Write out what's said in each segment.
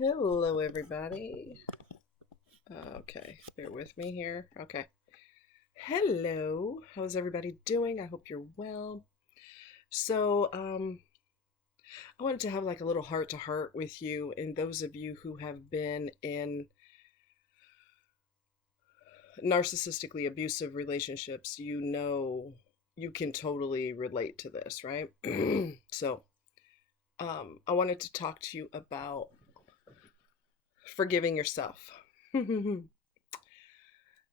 Hello, everybody. Okay, bear with me here. Okay. Hello. How's everybody doing? I hope you're well. So, I wanted to have like a little heart to heart with you and those of you who have been in narcissistically abusive relationships, you can totally relate to this, right? I wanted to talk to you about forgiving yourself.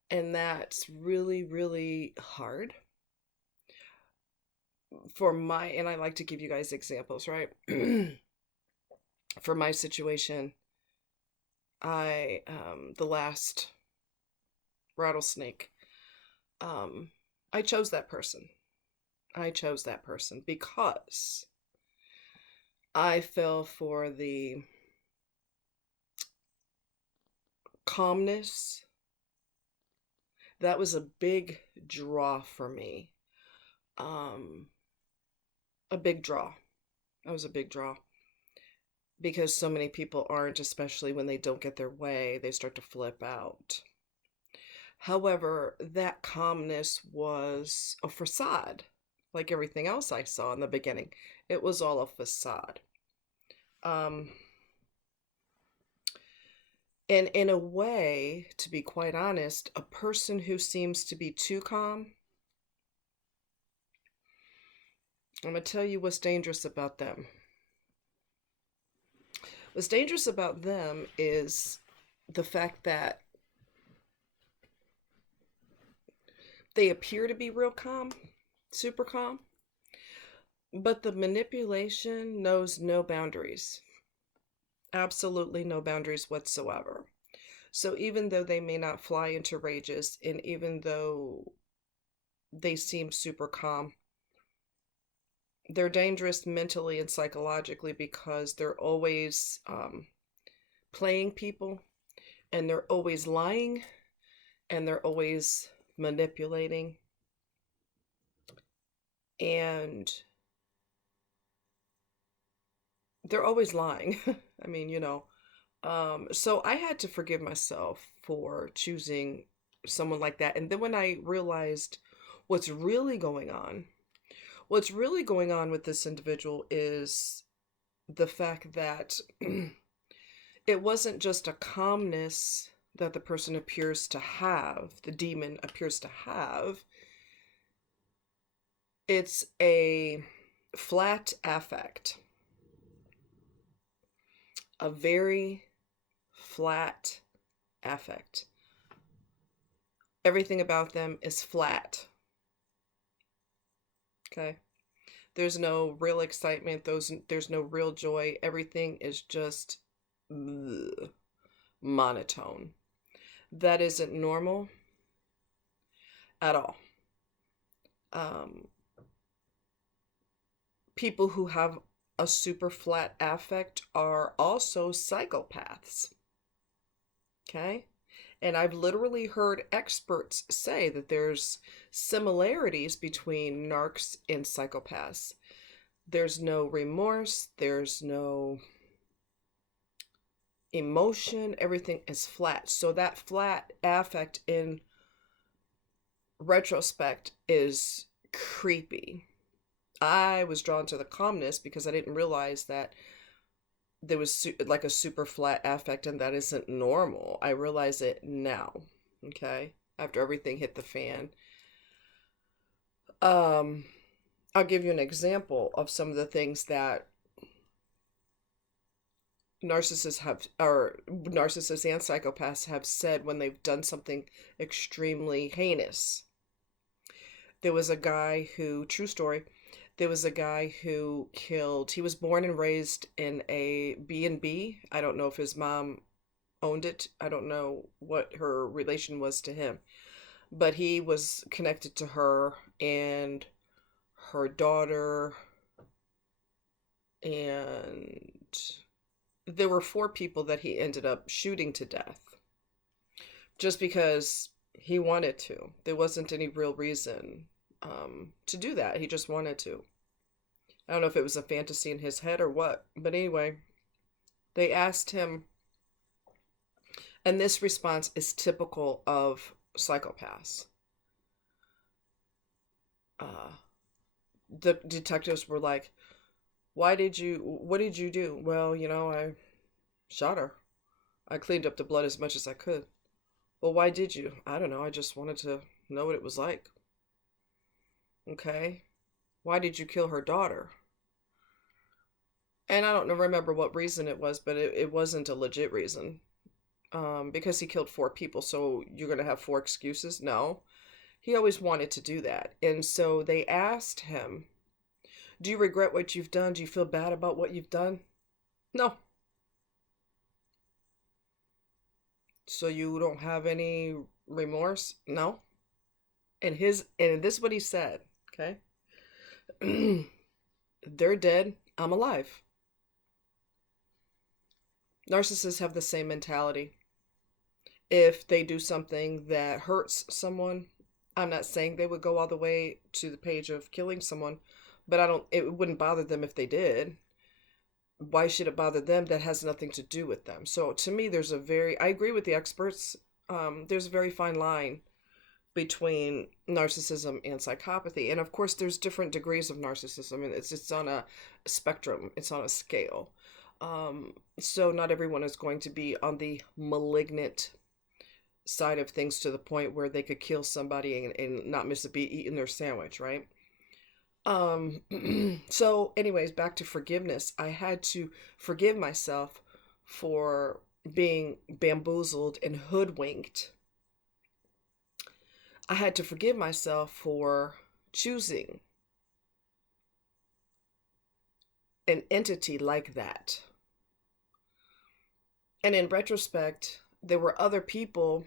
And that's really, really hard and I like to give you guys examples, right? For my situation, the last rattlesnake, um, I chose that person. I chose that person because I fell for the calmness. That was a big draw for me. Um, a big draw. That was a big draw because so many people aren't, especially when they don't get their way, they start to flip out. However, that calmness was a facade, like everything else I saw in the beginning. It was all a facade. Um, and in a way, to be quite honest, a person who seems to be too calm, I'm going to tell you what's dangerous about them. What's dangerous about them is the fact that they appear to be real calm, super calm, but the manipulation knows no boundaries. Absolutely no boundaries whatsoever. So even though they may not fly into rages, and even though they seem super calm, they're dangerous mentally and psychologically because they're always playing people, and they're always lying, and they're always manipulating, and they're always lying. I mean, so I had to forgive myself for choosing someone like that. And then when I realized what's really going on, what's really going on with this individual is the fact that it wasn't just a calmness that the person appears to have, the demon appears to have. It's a flat affect, a very flat affect. Everything about them is flat. Okay. There's no real excitement. There's no real joy. Everything is just monotone. That isn't normal at all. Um, People who have a super flat affect are also psychopaths. Okay? And I've literally heard experts say that there's similarities between narcs and psychopaths. There's no remorse, there's no emotion, everything is flat. So that flat affect in retrospect is creepy. I was drawn to the calmness because I didn't realize that there was like a super flat affect, and that isn't normal. I realize it now, okay? After everything hit the fan. Um, I'll give you an example of some of the things that narcissists and psychopaths have said when they've done something extremely heinous. There was a guy who, true story, there was a guy who killed, he was born and raised in a B&B. I don't know if his mom owned it. I don't know what her relation was to him, but he was connected to her and her daughter, and there were four people that he ended up shooting to death just because he wanted to. There wasn't any real reason to do that. He just wanted to. I don't know if it was a fantasy in his head or what, but anyway, they asked him. And this response is typical of psychopaths. Uh, the detectives were like, what did you do? Well, I shot her. I cleaned up the blood as much as I could. Well, why did you? I don't know. I just wanted to know what it was like. Okay. Why did you kill her daughter? And I don't remember what reason it was, but it wasn't a legit reason. Because he killed four people, so you're going to have four excuses? No. He always wanted to do that. And so they asked him, do you regret what you've done? Do you feel bad about what you've done? No. So you don't have any remorse? No. And this is what he said, okay? They're dead. I'm alive. Narcissists have the same mentality. If they do something that hurts someone, I'm not saying they would go all the way to the page of killing someone, but it wouldn't bother them if they did. Why should it bother them? That has nothing to do with them. So to me, I agree with the experts. There's a very fine line between narcissism and psychopathy. And of course, there's different degrees of narcissism, and it's on a spectrum, it's on a scale. So not everyone is going to be on the malignant side of things to the point where they could kill somebody and not miss a beat eating their sandwich, right? So anyways, back to forgiveness. I had to forgive myself for being bamboozled and hoodwinked. I had to forgive myself for choosing an entity like that. And in retrospect, there were other people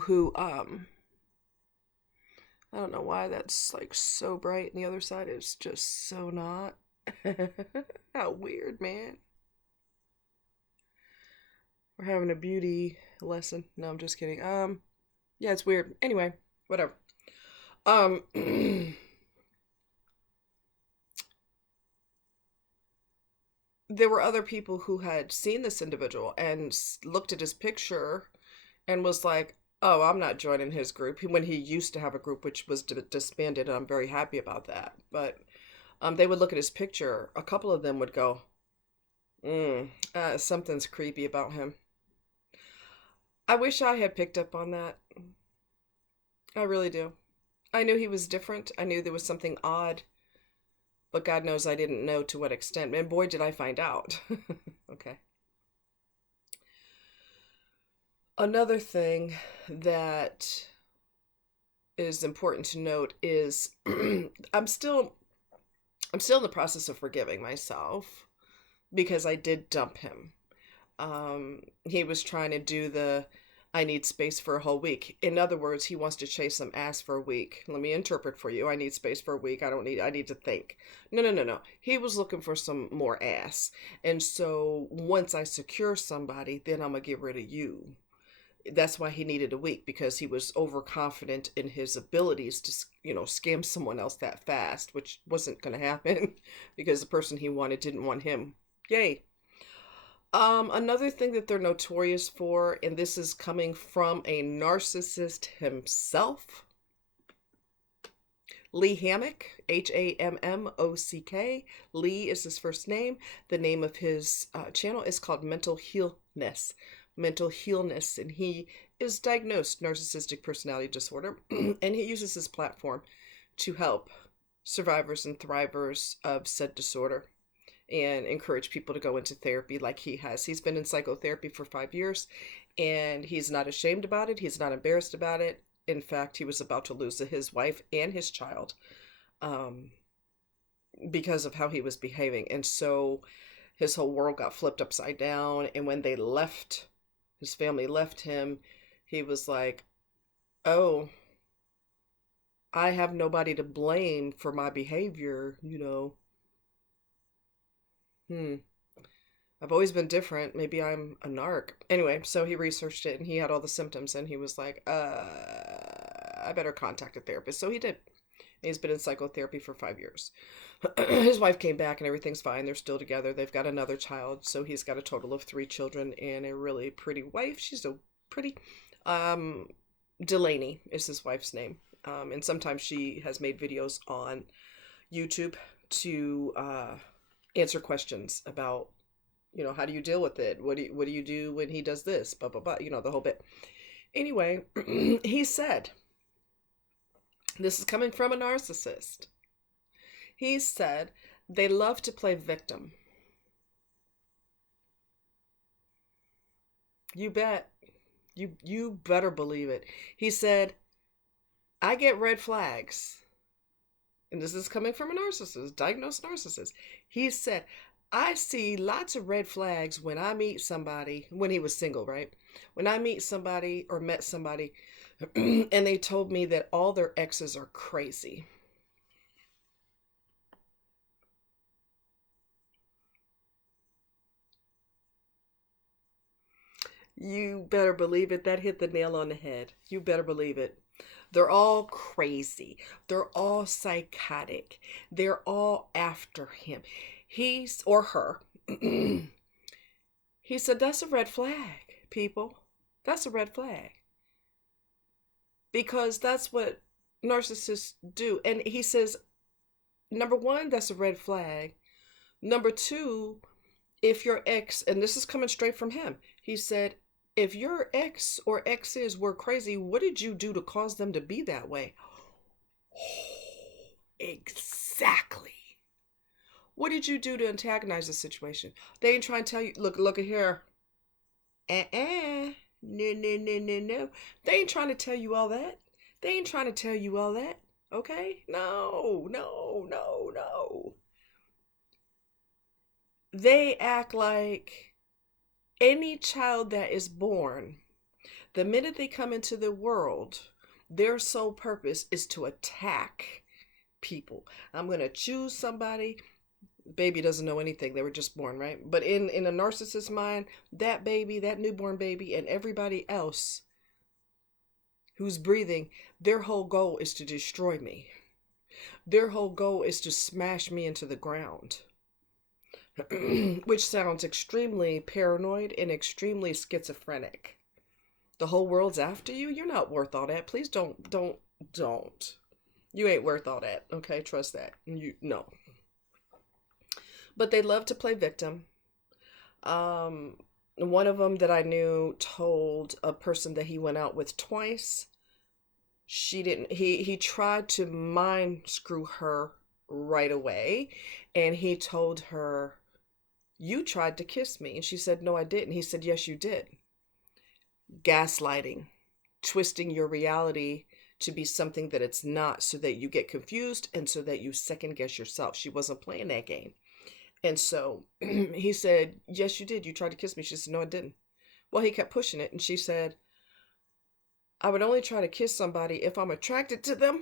who I don't know why that's like so bright and the other side is just so not. How weird, man. We're having a beauty lesson. No, I'm just kidding. Yeah, it's weird. Anyway, whatever. Um there were other people who had seen this individual and looked at his picture and was like, oh, I'm not joining his group. When he used to have a group, which was disbanded, and I'm very happy about that. But they would look at his picture. A couple of them would go, something's creepy about him. I wish I had picked up on that. I really do. I knew he was different. I knew there was something odd, but God knows I didn't know to what extent. And boy, did I find out. Okay. Another thing that is important to note is I'm still in the process of forgiving myself because I did dump him. He was trying to do I need space for a whole week. In other words, he wants to chase some ass for a week. Let me interpret for you. I need space for a week. I need to think. No. He was looking for some more ass. And so once I secure somebody, then I'm going to get rid of you. That's why he needed a week, because he was overconfident in his abilities to, scam someone else that fast, which wasn't going to happen because the person he wanted didn't want him. Yay. Another thing that they're notorious for, and this is coming from a narcissist himself, Lee Hammock, Hammock. Lee is his first name. The name of his channel is called Mental Healness. And he is diagnosed narcissistic personality disorder, and he uses his platform to help survivors and thrivers of said disorder and encourage people to go into therapy like he has. He's been in psychotherapy for 5 years, and he's not ashamed about it. He's not embarrassed about it. In fact, he was about to lose his wife and his child because of how he was behaving. And so his whole world got flipped upside down. And when his family left him, he was like, oh, I have nobody to blame for my behavior, I've always been different. Maybe I'm a narc. Anyway, so he researched it and he had all the symptoms and he was like, I better contact a therapist. So he did. He's been in psychotherapy for 5 years. His wife came back and everything's fine. They're still together. They've got another child. So he's got a total of 3 children and a really pretty wife. She's a pretty, um, Delaney is his wife's name. And sometimes she has made videos on YouTube to answer questions about, how do you deal with it? What do you do when he does this? Blah blah blah. The whole bit. Anyway, he said, this is coming from a narcissist. He said they love to play victim. You bet. You better believe it. He said, I get red flags. And this is coming from a narcissist, diagnosed narcissist. He said, I see lots of red flags when I meet somebody, when he was single, right? When I meet somebody or met somebody and they told me that all their exes are crazy. You better believe it. That hit the nail on the head. You better believe it. They're all crazy. They're all psychotic. They're all after him. He's or her. He said, that's a red flag, people. That's a red flag. Because that's what narcissists do. And he says, number one, that's a red flag. Number two, if your ex, and this is coming straight from him, he said, if your ex or exes were crazy, what did you do to cause them to be that way? Exactly. What did you do to antagonize the situation? They ain't trying to tell you, look at here. No. They ain't trying to tell you all that. They ain't trying to tell you all that. Okay? No. They act like any child that is born, the minute they come into the world, their sole purpose is to attack people. I'm going to choose somebody. Baby doesn't know anything. They were just born, right? But in a narcissist's mind, that baby, that newborn baby, and everybody else who's breathing, their whole goal is to destroy me. Their whole goal is to smash me into the ground. Which sounds extremely paranoid and extremely schizophrenic. The whole world's after you? You're not worth all that. Please don't. You ain't worth all that. Okay, trust that. No. But they love to play victim. One of them that I knew told a person that he went out with twice. He tried to mind screw her right away, and he told her, you tried to kiss me. And she said, no, I didn't. He said, yes, you did. Gaslighting, twisting your reality to be something that it's not, so that you get confused and so that you second guess yourself. She wasn't playing that game. And so he said, yes, you did. You tried to kiss me. She said, no, I didn't. Well, he kept pushing it. And she said, I would only try to kiss somebody if I'm attracted to them.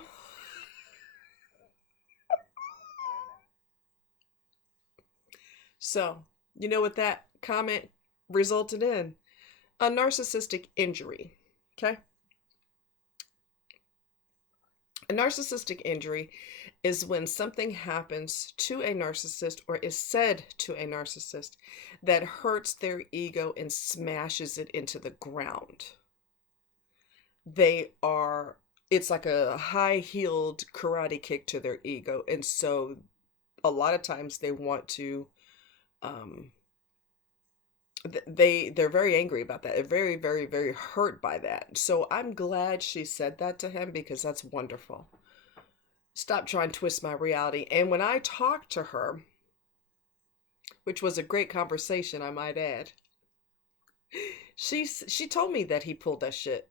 So, you know what that comment resulted in? A narcissistic injury. Okay? A narcissistic injury is when something happens to a narcissist or is said to a narcissist that hurts their ego and smashes it into the ground. It's like a high-heeled karate kick to their ego. And so a lot of times they want to, they're very angry about that. They're very, very, very hurt by that. So I'm glad she said that to him, because that's wonderful. Stop trying to twist my reality. And when I talked to her, which was a great conversation, I might add, she told me that he pulled that shit.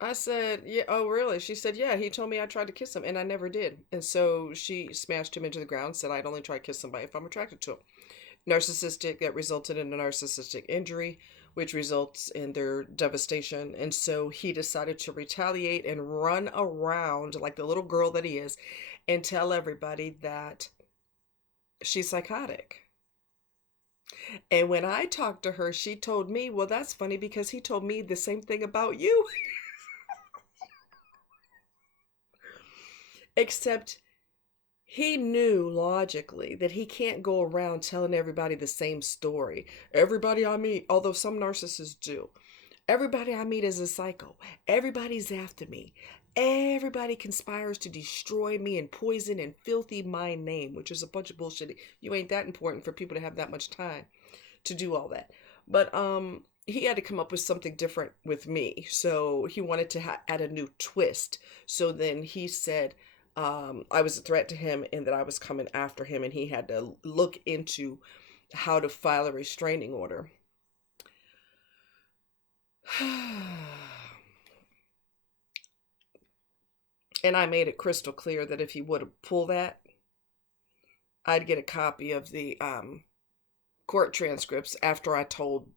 I said, yeah, oh really? She said, yeah, he told me I tried to kiss him and I never did. And so she smashed him into the ground, said I'd only try to kiss somebody if I'm attracted to him. Narcissistic, that resulted in a narcissistic injury, which results in their devastation. And so he decided to retaliate and run around like the little girl that he is and tell everybody that she's psychotic. And when I talked to her, she told me, well, that's funny because he told me the same thing about you. Except he knew logically that he can't go around telling everybody the same story. Everybody I meet, although some narcissists do, everybody I meet is a psycho. Everybody's after me. Everybody conspires to destroy me and poison and filthy my name, which is a bunch of bullshit. You ain't that important for people to have that much time to do all that. But he had to come up with something different with me. So he wanted to add a new twist. So then he said I was a threat to him and that I was coming after him, and he had to look into how to file a restraining order. And I made it crystal clear that if he would have pulled that, I'd get a copy of the court transcripts after I told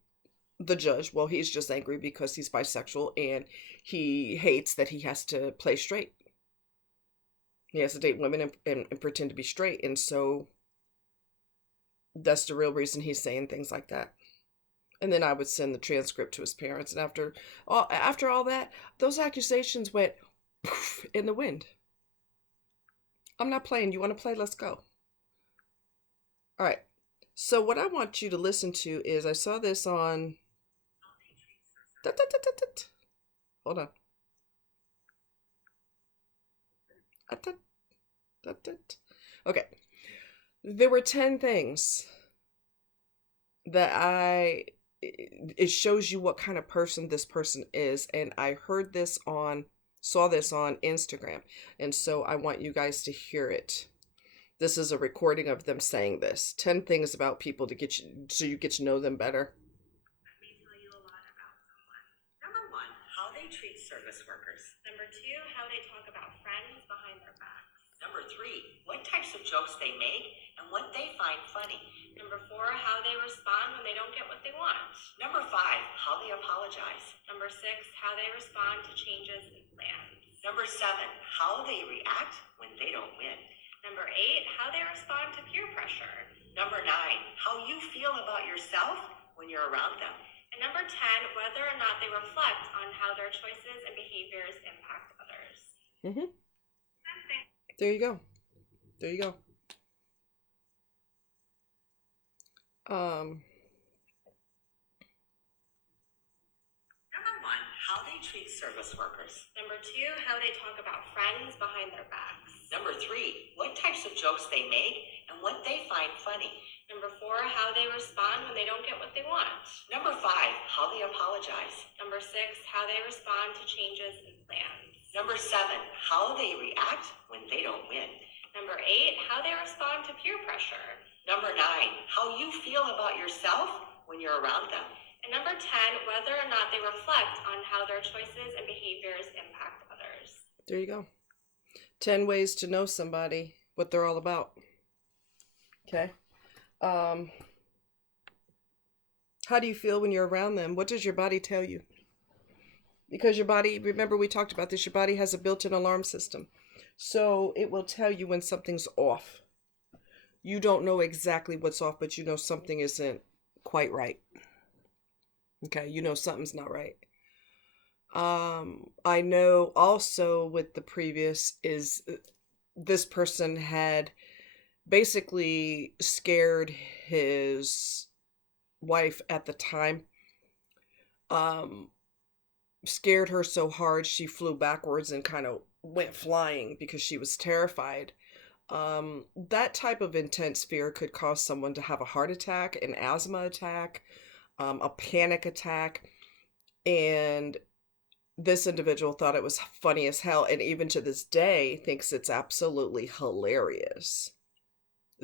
the judge, well, he's just angry because he's bisexual and he hates that he has to play straight. He has to date women and pretend to be straight. And so that's the real reason he's saying things like that. And then I would send the transcript to his parents. And after all that, those accusations went poof in the wind. I'm not playing. You want to play? Let's go. All right. So what I want you to listen to is, I saw this on... Hold on. Okay. There were 10 things that it shows you what kind of person this person is. And I saw this on Instagram. And so I want you guys to hear it. This is a recording of them saying this. 10 things about people so you get to know them better. Let me tell you a lot about someone. Number 1, how they treat service workers. Number 2, how they talk about friends behind their backs. Number 3, what types of jokes they make and what they find funny. Number 4, how they respond when they don't get what they want. Number 5, how they apologize. Number 6, how they respond to changes in plans. Number 7, how they react when they don't win. Number 8, how they respond to peer pressure. Number 9, how you feel about yourself when you're around them. And number 10, whether or not they reflect on how their choices and behaviors impact others. Mm-hmm. There you go. There you go. Number 1, how they treat service workers. Number 2, how they talk about friends behind their backs. Number 3, what types of jokes they make and what they find funny. Number 4, how they respond when they don't get what they want. Number 5, how they apologize. Number 6, how they respond to changes in plans. Number 7, how they react when they don't win. Number 8, how they respond to peer pressure. Number 9, how you feel about yourself when you're around them. And number 10, whether or not they reflect on how their choices and behaviors impact others. There you go. 10 ways to know somebody, what they're all about. Okay. How do you feel when you're around them? What does your body tell you? Because your body, remember we talked about this, your body has a built-in alarm system. So it will tell you when something's off. You don't know exactly what's off, but you know something isn't quite right. Okay, you know something's not right. I know also with the previous is this person had basically scared his wife at the time. Scared her so hard she flew backwards and kind of went flying because she was terrified. That type of intense fear could cause someone to have a heart attack, an asthma attack, a panic attack. And this individual thought it was funny as hell, and even to this day thinks it's absolutely hilarious.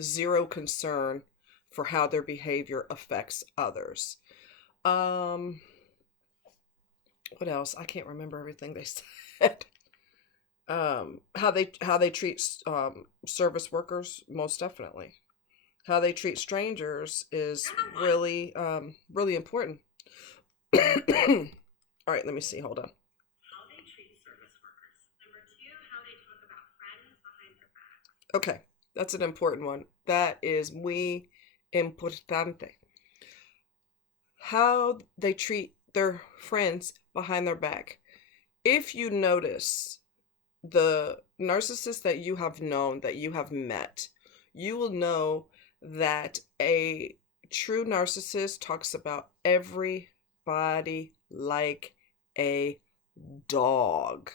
Zero concern for how their behavior affects others. What else? I can't remember everything they said. How they treat service workers, most definitely. How they treat strangers is really really important. All right, let me see. Hold on. How they treat service workers. Number 2, how they talk about friends behind their backs. Okay, that's an important one. That is muy importante. How they treat their friends behind their back. If you notice The narcissist that you have known, that you have met, you will know that a true narcissist talks about everybody like a dog.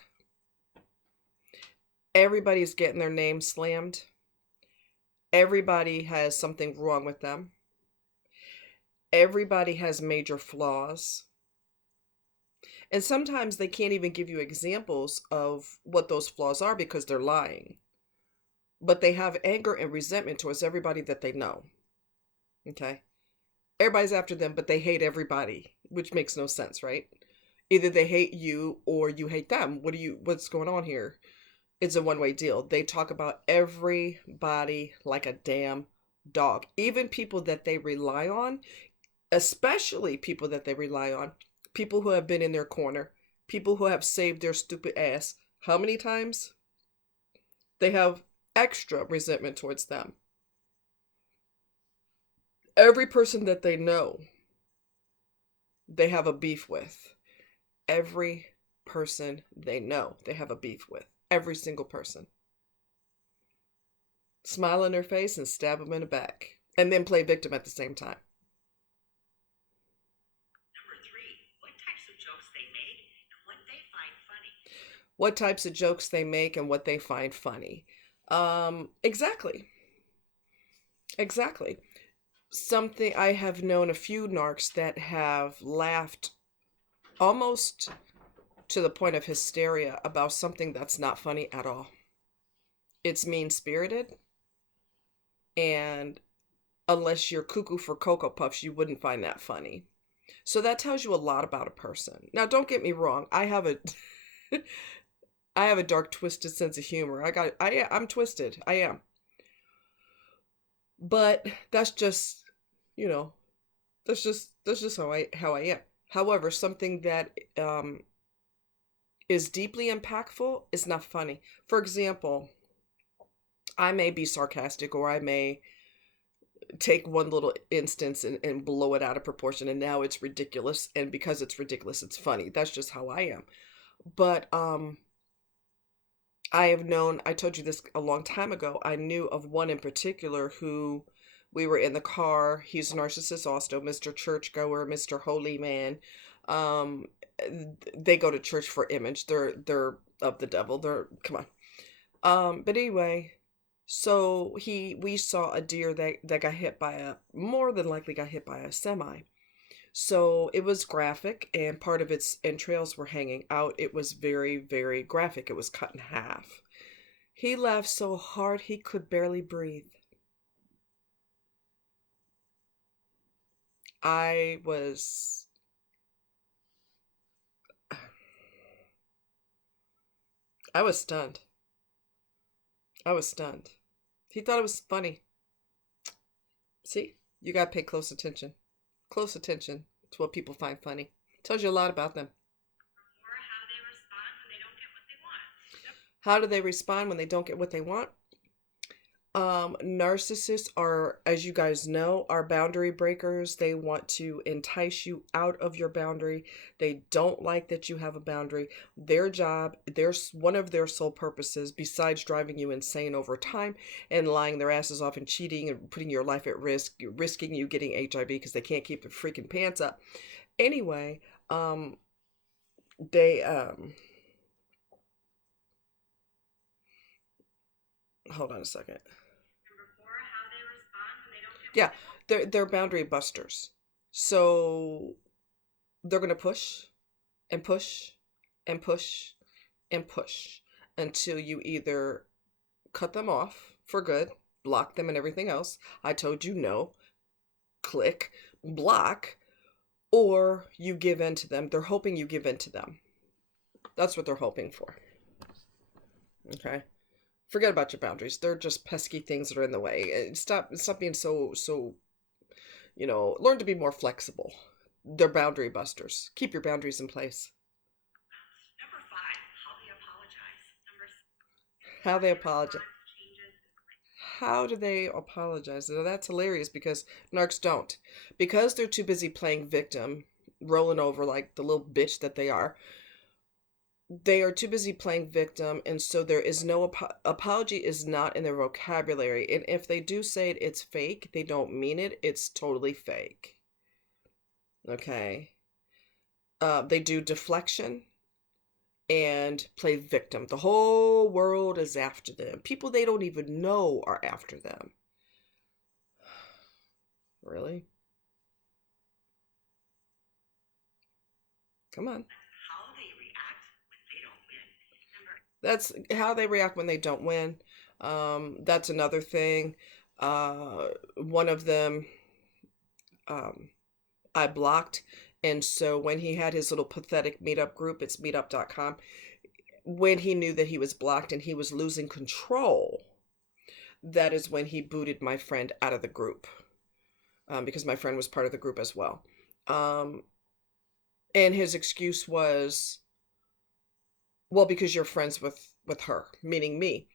Everybody's getting their name slammed. Everybody has something wrong with them. Everybody has major flaws. And sometimes they can't even give you examples of what those flaws are because they're lying. But they have anger and resentment towards everybody that they know. Okay? Everybody's after them, but they hate everybody, which makes no sense, right? Either they hate you or you hate them. What's going on here? It's a one-way deal. They talk about everybody like a damn dog. Even people that they rely on, especially people that they rely on, people who have been in their corner, people who have saved their stupid ass. How many times? They have extra resentment towards them. Every person that they know, they have a beef with. Every person they know, they have a beef with. Every single person. Smile on their face and stab them in the back. And then play victim at the same time. Number three, what types of jokes they make and what they find funny. What types of jokes they make and what they find funny. Exactly. Exactly. Something I have known a few narcs that have laughed almost to the point of hysteria about something that's not funny at all. It's mean-spirited, and unless you're cuckoo for Cocoa Puffs, you wouldn't find that funny. So that tells you a lot about a person. Now, don't get me wrong. I have a I have a dark, twisted sense of humor. I'm twisted. I am. But that's just, you know, that's just how I am. However, something that is deeply impactful is not funny. For example, I may be sarcastic, or I may take one little instance and blow it out of proportion, and now it's ridiculous, and because it's ridiculous, it's funny. That's just how I am. But I told you this a long time ago, I knew of one in particular who, we were in the car. He's a narcissist also, Mr. Churchgoer, Mr. Holy Man. Um, they go to church for image. They're of the devil. Come on. But anyway, so we saw a deer that got hit by more than likely got hit by a semi. So it was graphic, and part of its entrails were hanging out. It was very, very graphic. It was cut in half. He laughed so hard he could barely breathe. I was I was stunned. I was stunned. He thought it was funny. See? You gotta pay close attention. Close attention to what people find funny. Tells you a lot about them. Or how they respond when they don't get what they want. Yep. How do they respond when they don't get what they want? Narcissists are, as you guys know, are boundary breakers. They want to entice you out of your boundary. They don't like that you have a boundary. Their job, one of their sole purposes, besides driving you insane over time and lying their asses off and cheating and putting your life at risk, risking you getting HIV because they can't keep their freaking pants up. Anyway, they hold on a second. Number four, how they respond when they don't get Yeah, what they want. they're boundary busters. So they're gonna push and push and push and push until you either cut them off for good, block them and everything else. I told you no, click, block, or you give in to them. They're hoping you give in to them. That's what they're hoping for. Okay. Forget about your boundaries. They're just pesky things that are in the way. Stop being so learn to be more flexible. They're boundary busters. Keep your boundaries in place. Number five, how they apologize. Number six, How how they they apologize. respond to changes in life. How do they apologize? Now, that's hilarious because narcs don't. Because they're too busy playing victim, rolling over like the little bitch that they are. They are too busy playing victim, and so there is no apology is not in their vocabulary. And if they do say it, it's fake. They don't mean it. It's totally fake. Okay. They do deflection and play victim. The whole world is after them. People they don't even know are after them. Really? Come on. How they react when they don't win. Number That's how they react when they don't win. That's another thing. One of them um, I blocked. And so when he had his little pathetic meetup group, it's meetup.com, when he knew that he was blocked and he was losing control, that is when he booted my friend out of the group, because my friend was part of the group as well. Um, and his excuse was, well, because you're friends with her, meaning me.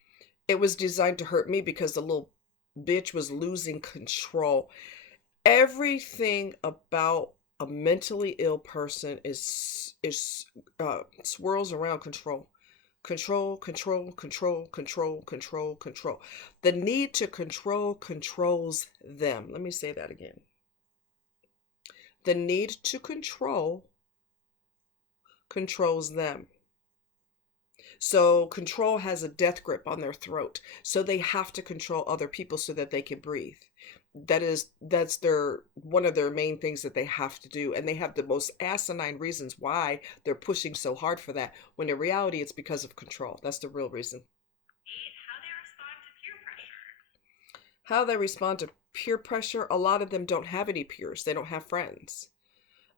It was designed to hurt me because the little bitch was losing control. Everything about a mentally ill person is swirls around control. Control, control, control, control, control, control. The need to control controls them. Let me say that again. The need to control controls them. So control has a death grip on their throat. So they have to control other people so that they can breathe. That's their one of their main things that they have to do. And they have the most asinine reasons why they're pushing so hard for that. When in reality it's because of control. That's the real reason. 8, how they respond to peer pressure. How they respond to peer pressure, a lot of them don't have any peers. They don't have friends.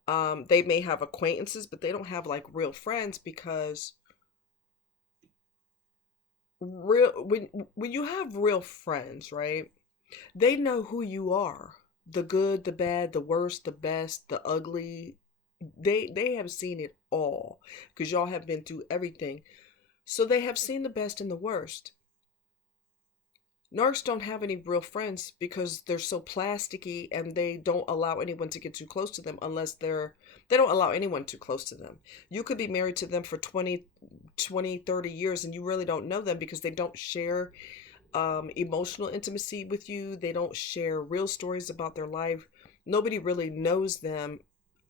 They may have acquaintances, but they don't have like real friends because real when you have real friends, right? They know who you are. The good, the bad, the worst, the best, the ugly. They have seen it all because y'all have been through everything. So they have seen the best and the worst. Narcs don't have any real friends because they're so plasticky and they don't allow anyone to get too close to them unless they don't allow anyone too close to them. You could be married to them for 20, 30 years and you really don't know them because they don't share emotional intimacy with you. They don't share real stories about their life. Nobody really knows them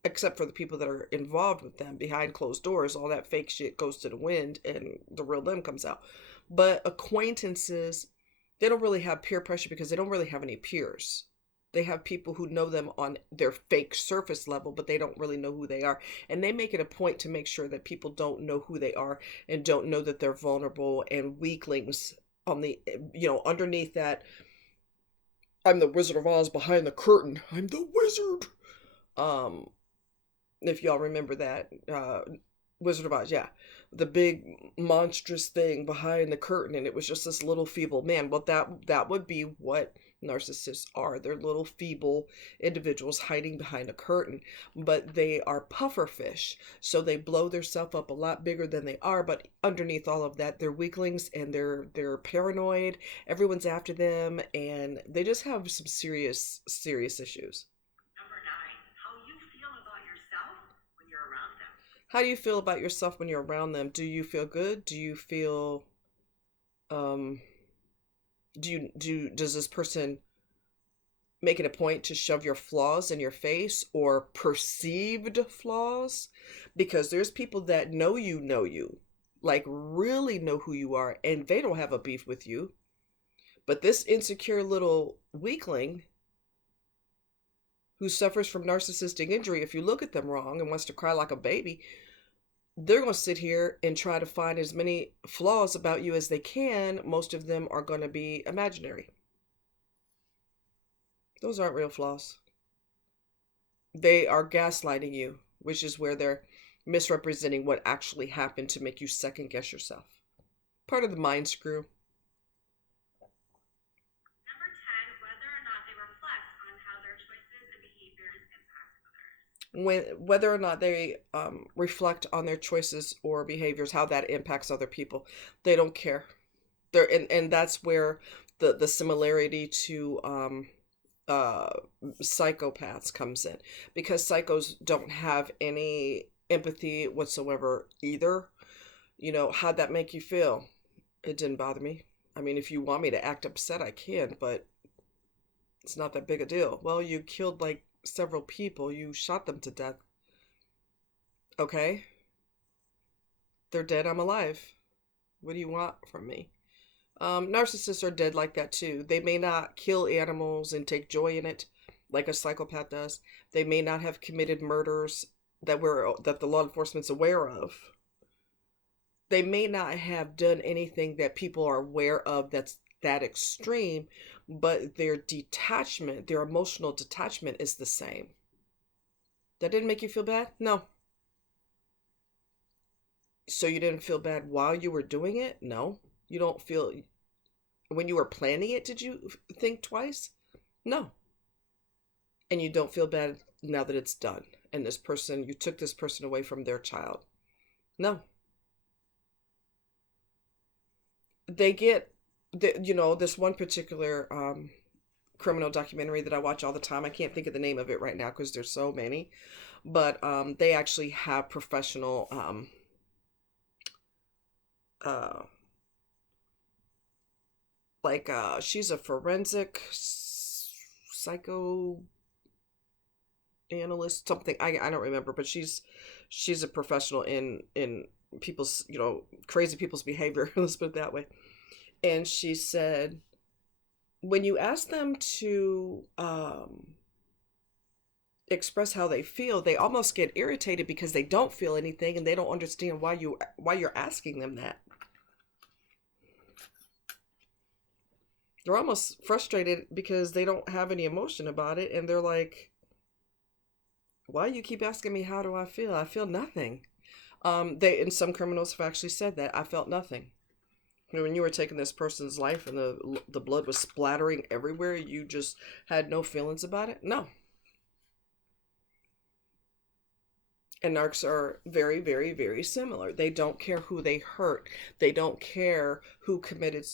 except for the people that are involved with them behind closed doors. All that fake shit goes to the wind and the real them comes out. But acquaintances, they don't really have peer pressure because they don't really have any peers. They have people who know them on their fake surface level, but they don't really know who they are. And they make it a point to make sure that people don't know who they are and don't know that they're vulnerable and weaklings on the, underneath that. I'm the Wizard of Oz behind the curtain. I'm the wizard. Um, if y'all remember that, Wizard of Oz, yeah, the big monstrous thing behind the curtain, and it was just this little feeble man. Well, that would be what narcissists are. They're little feeble individuals hiding behind a curtain, but they are puffer fish, so they blow themselves up a lot bigger than they are. But underneath all of that, they're weaklings and they're paranoid. Everyone's after them, and they just have some serious issues. Number 9, how you feel about yourself when you're around them. How do you feel about yourself when you're around them? Do you feel good? Do you feel um does this person make it a point to shove your flaws in your face or perceived flaws? Because there's people that know you, like really know who you are, and they don't have a beef with you. But this insecure little weakling who suffers from narcissistic injury, if you look at them wrong and wants to cry like a baby, they're going to sit here and try to find as many flaws about you as they can. Most of them are going to be imaginary. Those aren't real flaws. They are gaslighting you, which is where they're misrepresenting what actually happened to make you second guess yourself. Part of the mind screw. Number 10, whether or not they reflect on how their choices and behaviors impact others. Whether or not they reflect on their choices or behaviors, how that impacts other people, they don't care. And that's where the similarity to uh, psychopaths comes in, because psychos don't have any empathy whatsoever either. How'd that make you feel? It didn't bother me. I mean, if you want me to act upset, I can, but it's not that big a deal. Well, you killed like several people. You shot them to death. Okay. They're dead. I'm alive. What do you want from me? Narcissists are dead like that too. They may not kill animals and take joy in it like a psychopath does. They may not have committed murders that the law enforcement's aware of. They may not have done anything that people are aware of that's that extreme, but their detachment, their emotional detachment is the same. That didn't make you feel bad? No. So you didn't feel bad while you were doing it? No. You don't feel, when you were planning it, did you think twice? No. And you don't feel bad now that it's done. And you took this person away from their child. No. They get, this one particular criminal documentary that I watch all the time. I can't think of the name of it right now because there's so many. But they actually have professional she's a forensic psycho analyst, something. I don't remember, but she's a professional in people's, crazy people's behavior. Let's put it that way. And she said, when you ask them to express how they feel, they almost get irritated because they don't feel anything and they don't understand why you're asking them that. They're almost frustrated because they don't have any emotion about it, and they're like, why you keep asking me how do I feel? I feel nothing. And some criminals have actually said that. I felt nothing. When you were taking this person's life and the blood was splattering everywhere, you just had no feelings about it? No. And narcs are very, very, very similar. They don't care who they hurt. They don't care who committed,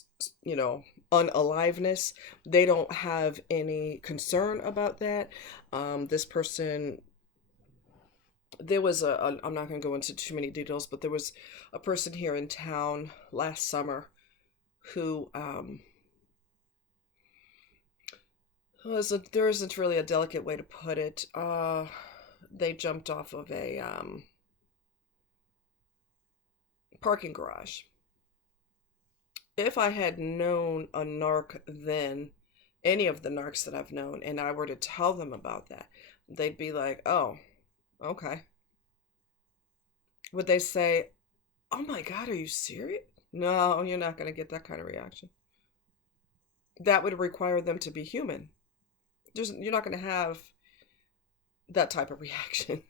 unaliveness. They don't have any concern about that. This person, there was I'm not going to go into too many details, but there was a person here in town last summer who, there isn't really a delicate way to put it. They jumped off of a parking garage. If I had known a narc then, any of the narcs that I've known, and I were to tell them about that, they'd be like, oh, okay. Would they say, oh my God, are you serious? No, you're not going to get that kind of reaction. That would require them to be human. You're not going to have that type of reaction.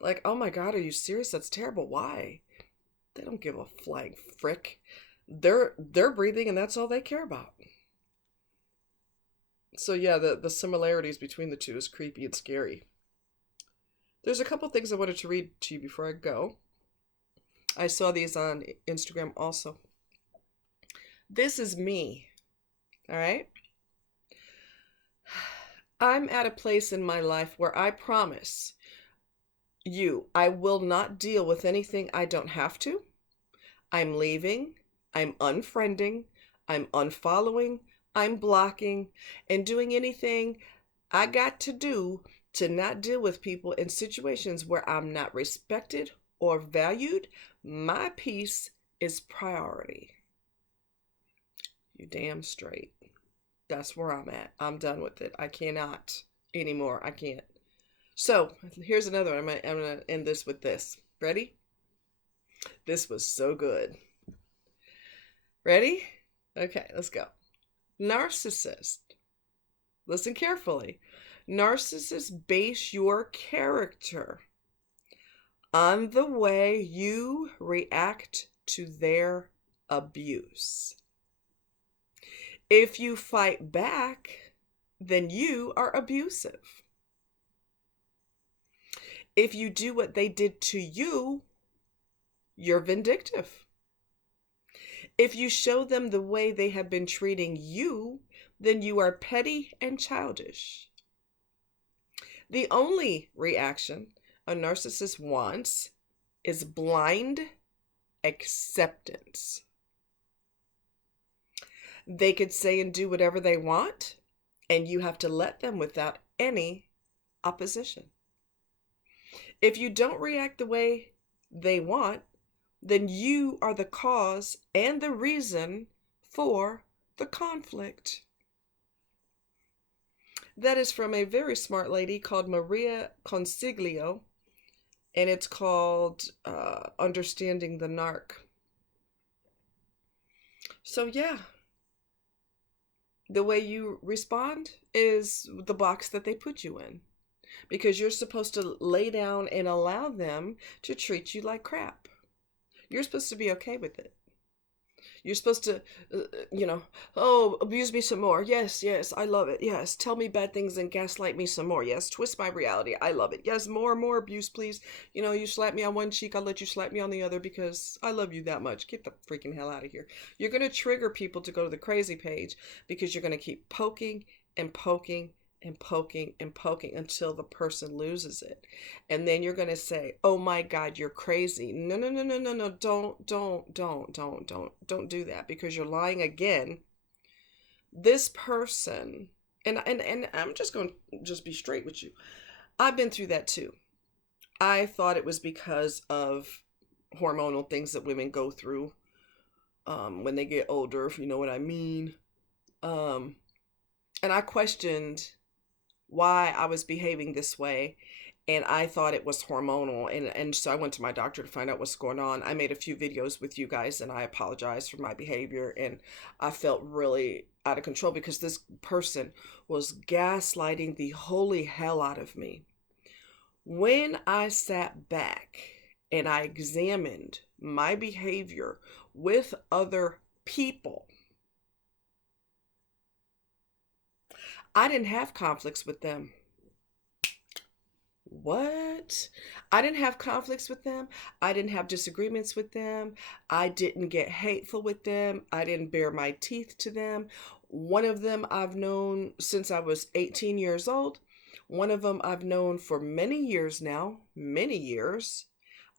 Like, oh my God, are you serious? That's terrible. Why? They don't give a flying frick. They're breathing and that's all they care about. So yeah, the similarities between the two is creepy and scary. There's a couple things I wanted to read to you before I go. I saw these on Instagram also. This is me. All right? I'm at a place in my life where I promise you, I will not deal with anything I don't have to. I'm leaving. I'm unfriending. I'm unfollowing. I'm blocking and doing anything I got to do to not deal with people in situations where I'm not respected or valued. My peace is priority. You damn straight. That's where I'm at. I'm done with it. I cannot anymore. I can't. So here's another one. I'm gonna end this with this. Ready? This was so good. Ready? Okay, let's go. Narcissist. Listen carefully. Narcissists base your character on the way you react to their abuse. If you fight back, then you are abusive. If you do what they did to you, you're vindictive. If you show them the way they have been treating you, then you are petty and childish. The only reaction a narcissist wants is blind acceptance. They could say and do whatever they want, and you have to let them without any opposition. If you don't react the way they want, then you are the cause and the reason for the conflict. That is from a very smart lady called Maria Consiglio, and it's called Understanding the Narc. So, yeah, the way you respond is the box that they put you in, because you're supposed to lay down and allow them to treat you like crap. You're supposed to be okay with it. You're supposed to, oh, abuse me some more. Yes, yes, I love it. Yes, tell me bad things and gaslight me some more. Yes, twist my reality. I love it. Yes, more and more abuse, please. You slap me on one cheek, I'll let you slap me on the other because I love you that much. Get the freaking hell out of here. You're going to trigger people to go to the crazy page because you're going to keep poking and poking and poking and poking until the person loses it. And then you're going to say, oh my God, you're crazy. No, no, no, no, no, no. Don't do that, because you're lying again. This person, and I'm just going to just be straight with you. I've been through that too. I thought it was because of hormonal things that women go through when they get older, if you know what I mean. And I questioned why I was behaving this way, and I thought it was hormonal, and so I went to my doctor to find out what's going on. I made a few videos with you guys, and I apologized for my behavior, and I felt really out of control because this person was gaslighting the holy hell out of me. When I sat back and I examined my behavior with other people, I didn't have conflicts with them. What? I didn't have conflicts with them. I didn't have disagreements with them. I didn't get hateful with them. I didn't bare my teeth to them. One of them I've known since I was 18 years old. One of them I've known for many years now, many years.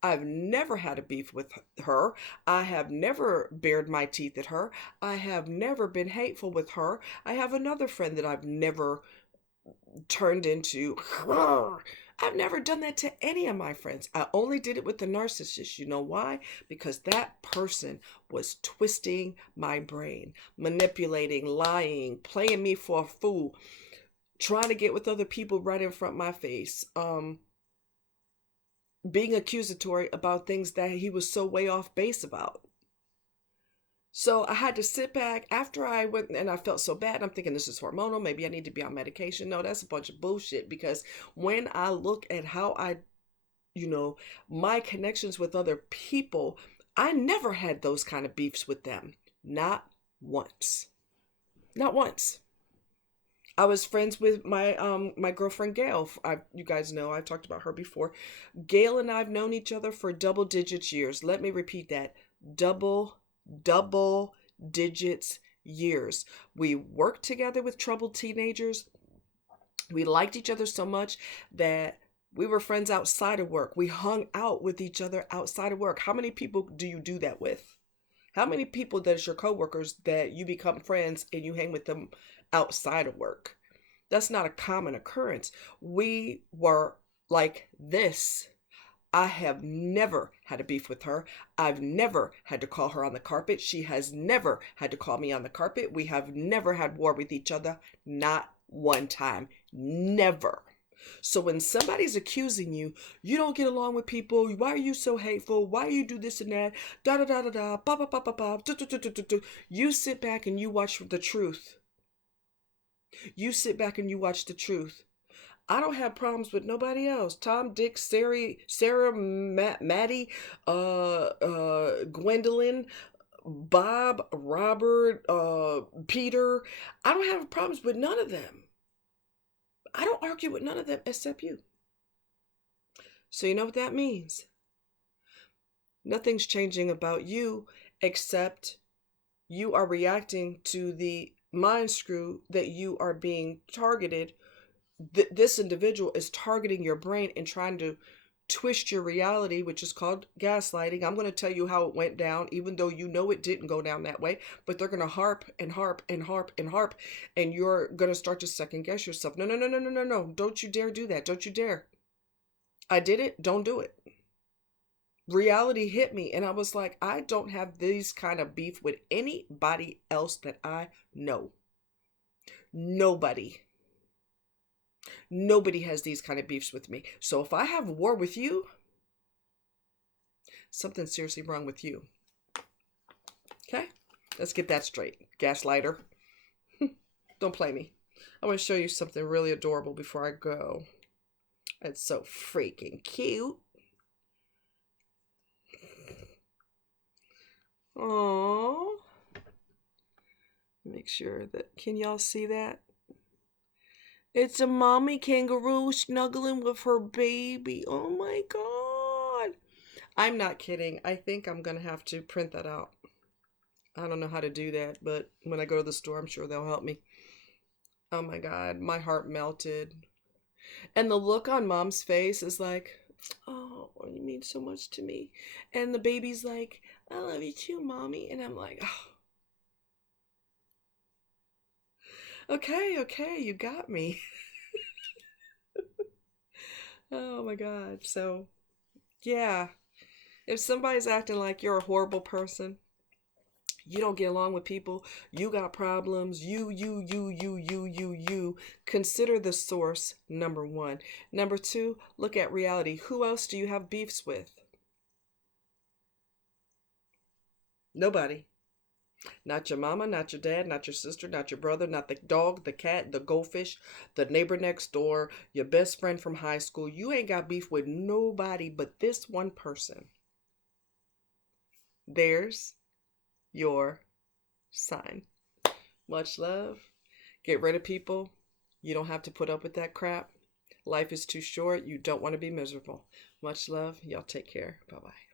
I've never had a beef with her. I have never bared my teeth at her. I have never been hateful with her. I have another friend that I've never turned into. I've never done that to any of my friends. I only did it with the narcissist. You know why? Because that person was twisting my brain, manipulating, lying, playing me for a fool, trying to get with other people right in front of my face, being accusatory about things that he was so way off base about. So I had to sit back after I went, and I felt so bad. I'm thinking this is hormonal. Maybe I need to be on medication. No, that's a bunch of bullshit, because when I look at how my connections with other people, I never had those kind of beefs with them. Not once. Not once. I was friends with my girlfriend Gail. You guys know I've talked about her before. Gail and I've known each other for double digits years. Let me repeat that. Double digits years. We worked together with troubled teenagers. We liked each other so much that we were friends outside of work. We hung out with each other outside of work. How many people do you do that with? How many people that is your coworkers that you become friends and you hang with them outside of work? That's not a common occurrence. We were like this. I have never had a beef with her. I've never had to call her on the carpet. She has never had to call me on the carpet. We have never had war with each other. Not one time. Never. So when somebody's accusing you, you don't get along with people. Why are you so hateful? Why you do this and that? Da da da da da. Ba ba ba ba ba. Do, do, do, do, do, do. You sit back and you watch the truth. You sit back and you watch the truth. I don't have problems with nobody else. Tom, Dick, Sarah, Maddie, Gwendolyn, Bob, Robert, Peter. I don't have problems with none of them. I don't argue with none of them except you. So you know what that means? Nothing's changing about you except you are reacting to the mind screw that you are being targeted. This individual is targeting your brain and trying to twist your reality, which is called gaslighting. I'm going to tell you how it went down, even though you know it didn't go down that way, but they're going to harp and harp and harp and harp, and you're going to start to second guess yourself. No, no, no, no, no, no, no. Don't you dare do that. Don't you dare. I did it. Don't do it. Reality hit me, and I was like, I don't have these kind of beef with anybody else that I know. Nobody. Nobody has these kind of beefs with me. So if I have war with you, something's seriously wrong with you. Okay? Let's get that straight. Gaslighter. Don't play me. I want to show you something really adorable before I go. It's so freaking cute. Aww. Make sure that, can y'all see that? It's a mommy kangaroo snuggling with her baby. Oh my God. I'm not kidding. I think I'm going to have to print that out. I don't know how to do that, but when I go to the store, I'm sure they'll help me. Oh my God. My heart melted. And the look on mom's face is like, oh, you mean so much to me. And the baby's like, I love you too, mommy. And I'm like, oh. Okay, you got me. Oh my God. So, yeah, if somebody's acting like you're a horrible person, you don't get along with people, you got problems, you, consider the source, number one. Number two, look at reality. Who else do you have beefs with? Nobody. Not your mama, not your dad, not your sister, not your brother, not the dog, the cat, the goldfish, the neighbor next door, your best friend from high school. You ain't got beef with nobody but this one person. There's your sign. Much love. Get rid of people. You don't have to put up with that crap. Life is too short. You don't want to be miserable. Much love. Y'all take care. Bye-bye.